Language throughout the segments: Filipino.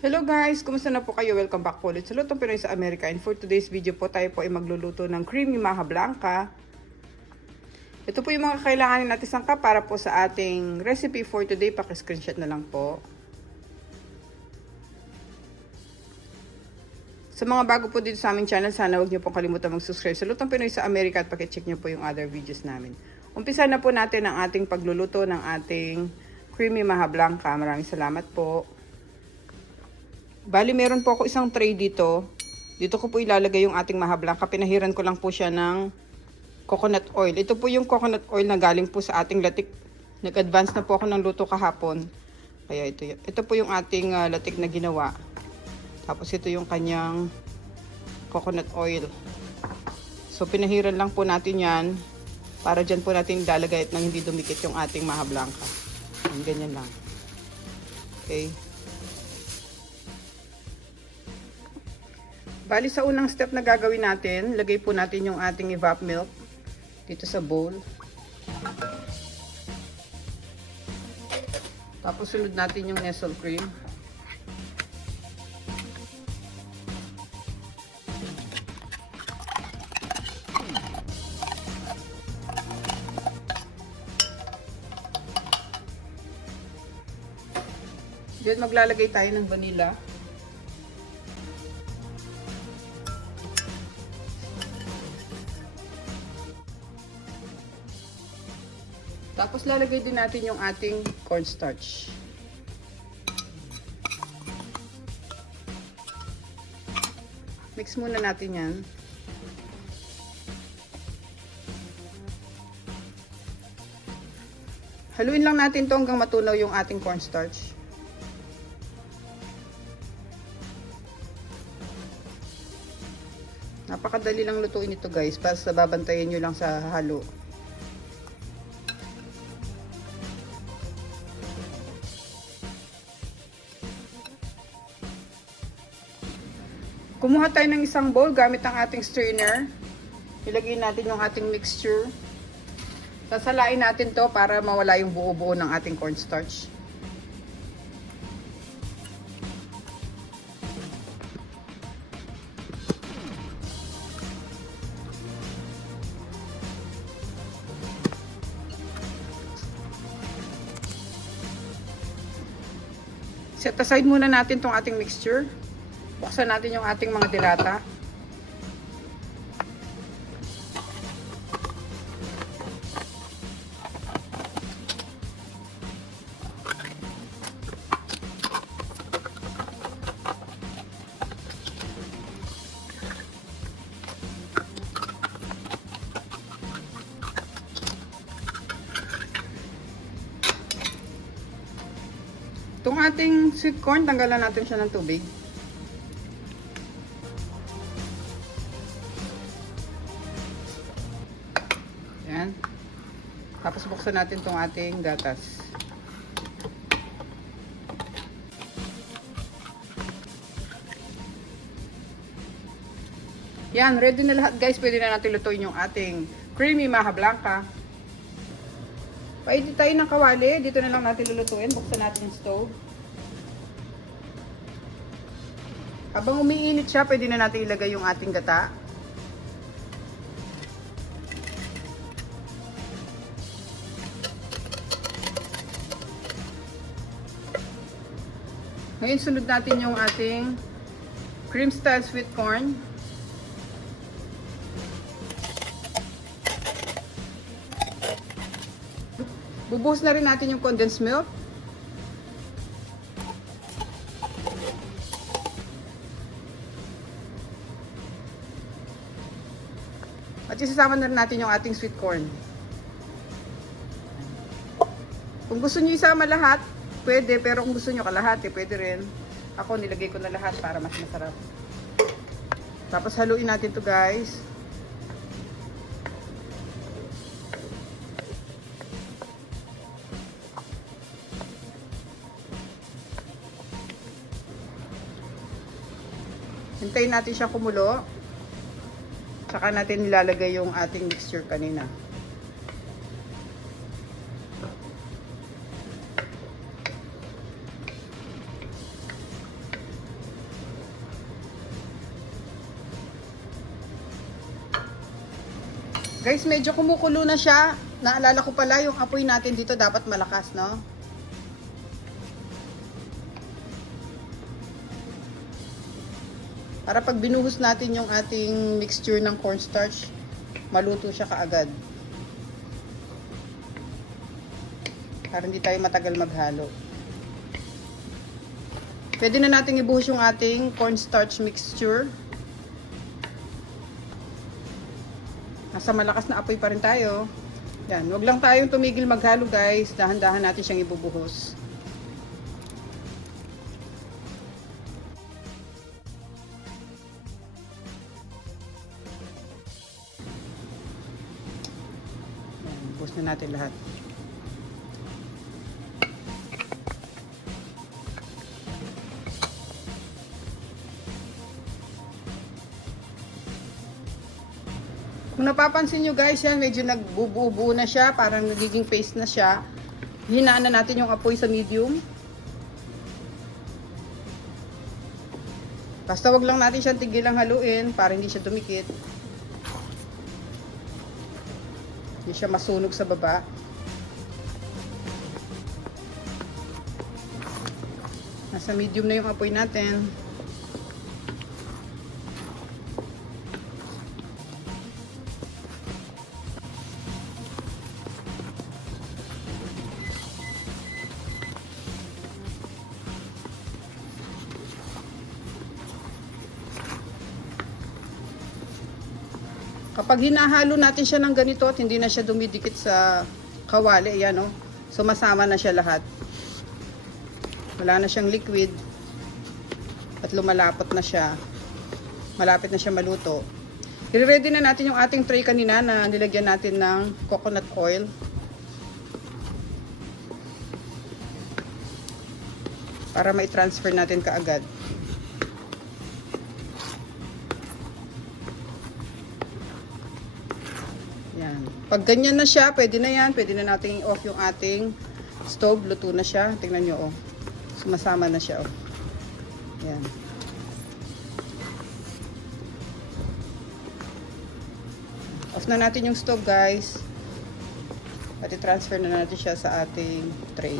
Hello guys! Kumusta na po kayo? Welcome back po ulit sa Lutong Pinoy sa Amerika. And for today's video po, tayo po ay magluluto ng creamy maha blanca. Ito po yung mga kailanganin natin sangkap para po sa ating recipe for today. Paki-screenshot na lang po. Sa mga bago po dito sa aming channel, sana huwag niyo pong kalimutan mag-subscribe sa Lutong Pinoy sa Amerika at paki-check niyo po yung other videos namin. Umpisa na po natin ang ating pagluluto ng ating creamy maha blanca. Maraming salamat po. Bali, meron po ako isang tray dito. Dito ko po ilalagay yung ating maha blanca. Pinahiran ko lang po siya ng coconut oil. Ito po yung coconut oil na galing po sa ating latik. Nag-advance na po ako ng luto kahapon. Kaya ito po yung ating latik na ginawa. Tapos ito yung kanyang coconut oil. So pinahiran lang po natin yan para dyan po natin ilalagay at nang hindi dumikit yung ating maha blanca. Ganyan lang. Okay. Bali sa unang step na gagawin natin, lagay po natin yung ating evap milk dito sa bowl. Tapos sunod natin yung nestle cream. Diyan maglalagay tayo ng vanilla. Tapos lalagay din natin yung ating cornstarch. Mix muna natin yan. Haluin lang natin to hanggang matunaw yung ating cornstarch. Napakadali lang lutuin ito guys, basta babantayan nyo lang sa halo. Kumuha tayo ng isang bowl gamit ang ating strainer. Ilagay natin yung ating mixture. Sasalain natin to para mawala yung buo-buo ng ating cornstarch. Set aside muna natin tong ating mixture. Buksan natin yung ating mga dilata. Itong ating sweet corn, tanggalan natin siya ng tubig. Yan. Tapos buksan natin itong ating gatas. Yan, ready na lahat guys. Pwede na natin lutuin yung ating creamy maha blanca. Paiti tayo ng kawali. Dito na lang natin lulutuin. Buksan natin yung stove. Habang umiinit siya, pwede na natin ilagay yung ating gata. Ngayon, sunod natin yung ating cream style sweet corn. Bubuhos na rin natin yung condensed milk. At isasama na rin natin yung ating sweet corn. Kung gusto niyo isama lahat, pwede, pero kung gusto nyo kalahati, pwede rin. Ako, nilagay ko na lahat para mas masarap. Tapos haluin natin to guys. Hintayin natin siya kumulo. Saka natin nilalagay yung ating mixture kanina. Guys, medyo kumukulo na siya. Naalala ko pala yung apoy natin dito dapat malakas, no? Para pag binuhos natin yung ating mixture ng cornstarch, maluto siya kaagad. Para hindi tayo matagal maghalo. Pwede na natin ibuhos yung ating cornstarch mixture. Nasa malakas na apoy pa rin tayo. Yan, wag lang tayong tumigil maghalo guys. Dahan-dahan natin siyang ibubuhos. Yan, buhos na natin lahat. Kung napapansin nyo guys, yan, medyo nagbubuo na siya, parang nagiging paste na siya. Hinaan na natin yung apoy sa medium. Basta wag lang natin siyang tigilang haluin para hindi siya dumikit. Hindi siya masunog sa baba. Nasa medium na yung apoy natin. Kapag hinahalo natin siya ng ganito at hindi na siya dumidikit sa kawali, ayan o, sumasama na siya lahat. Wala na siyang liquid at lumalapot na siya. Malapit na siya maluto. I-ready na natin yung ating tray kanina na nilagyan natin ng coconut oil. Para mai-transfer natin kaagad. Yan. Pag ganyan na siya, pwede na yan. Pwede na natin i-off yung ating stove. Luto na siya. Tingnan nyo, oh. Sumasama na siya, oh. Yan. Off na natin yung stove, guys. At i-transfer na natin siya sa ating tray.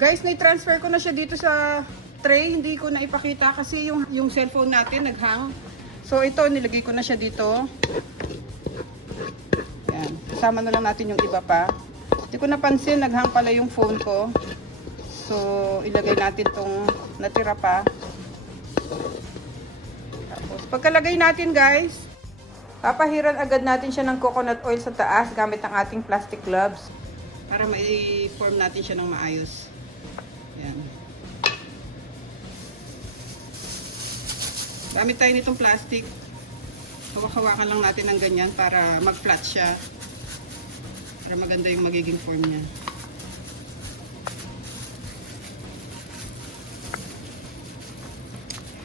Guys, na-transfer ko na siya dito sa tray, hindi ko na ipakita kasi yung cellphone natin naghang. So ito, nilagay ko na siya dito. Yan. Kasama na lang natin yung iba pa. Hindi ko napansin, naghang pala yung phone ko. So ilagay natin tong natira pa. Tapos pagkalagay natin guys, papahiran agad natin siya ng coconut oil sa taas gamit ang ating plastic gloves. Para ma-form natin siya ng maayos. Yan. Gamit tayo nitong plastic. Hawak-hawakan lang natin ng ganyan para mag-flat siya. Para maganda yung magiging form niya.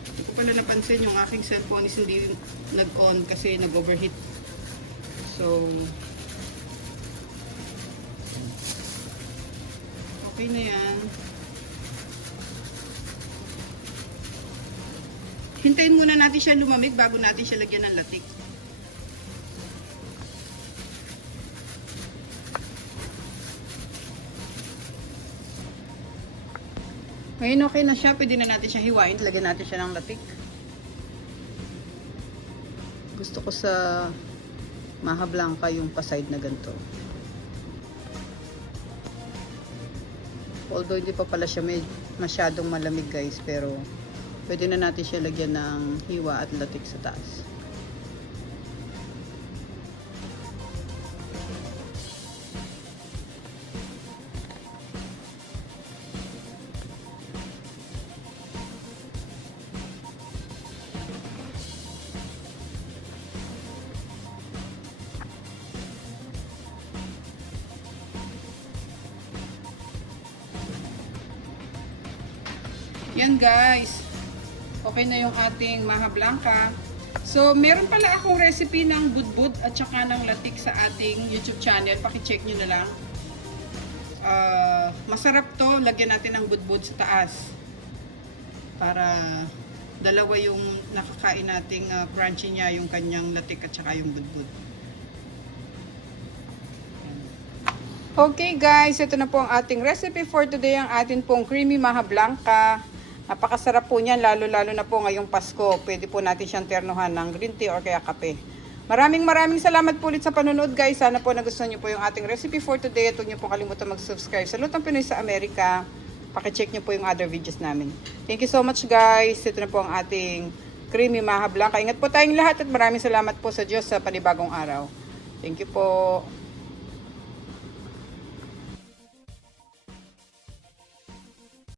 Hindi ko pala napansin yung aking cellphone is hindi nag-on kasi nag-overheat. So, okay na yan. Hintayin muna natin siya lumamig bago natin siya lagyan ng latik. Ngayon okay na siya. Pwede na natin siya hiwain. Lagyan natin siya ng latik. Gusto ko sa maha blanca yung pa-side na ganito. Although hindi pa pala siya masyadong malamig guys, pero pwede na natin siya lagyan ng hiwa at latik sa taas. Yan guys, okay na yung ating maha blanca. So meron pala akong recipe ng budbud at saka ng latik sa ating YouTube channel, paki-check nyo na lang. Masarap to, lagyan natin ng budbud sa taas para dalawa yung nakakain nating crunchy niya, yung kanyang latik at saka yung budbud. Okay guys, ito na po ang ating recipe for today, ang atin pong creamy maha blanca. Napakasarap po niyan, lalo-lalo na po ngayong Pasko. Pwede po natin siyang ternuhan ng green tea or kaya kape. Maraming salamat po ulit sa panonood guys. Sana po nagustuhan niyo po yung ating recipe for today. At huwag niyo po kalimutan mag-subscribe sa Lutang Pinoy sa Amerika. Pakicheck niyo po yung other videos namin. Thank you so much guys. Ito na po ang ating creamy maha blanca. Ingat po tayong lahat at maraming salamat po sa Diyos sa panibagong araw. Thank you po.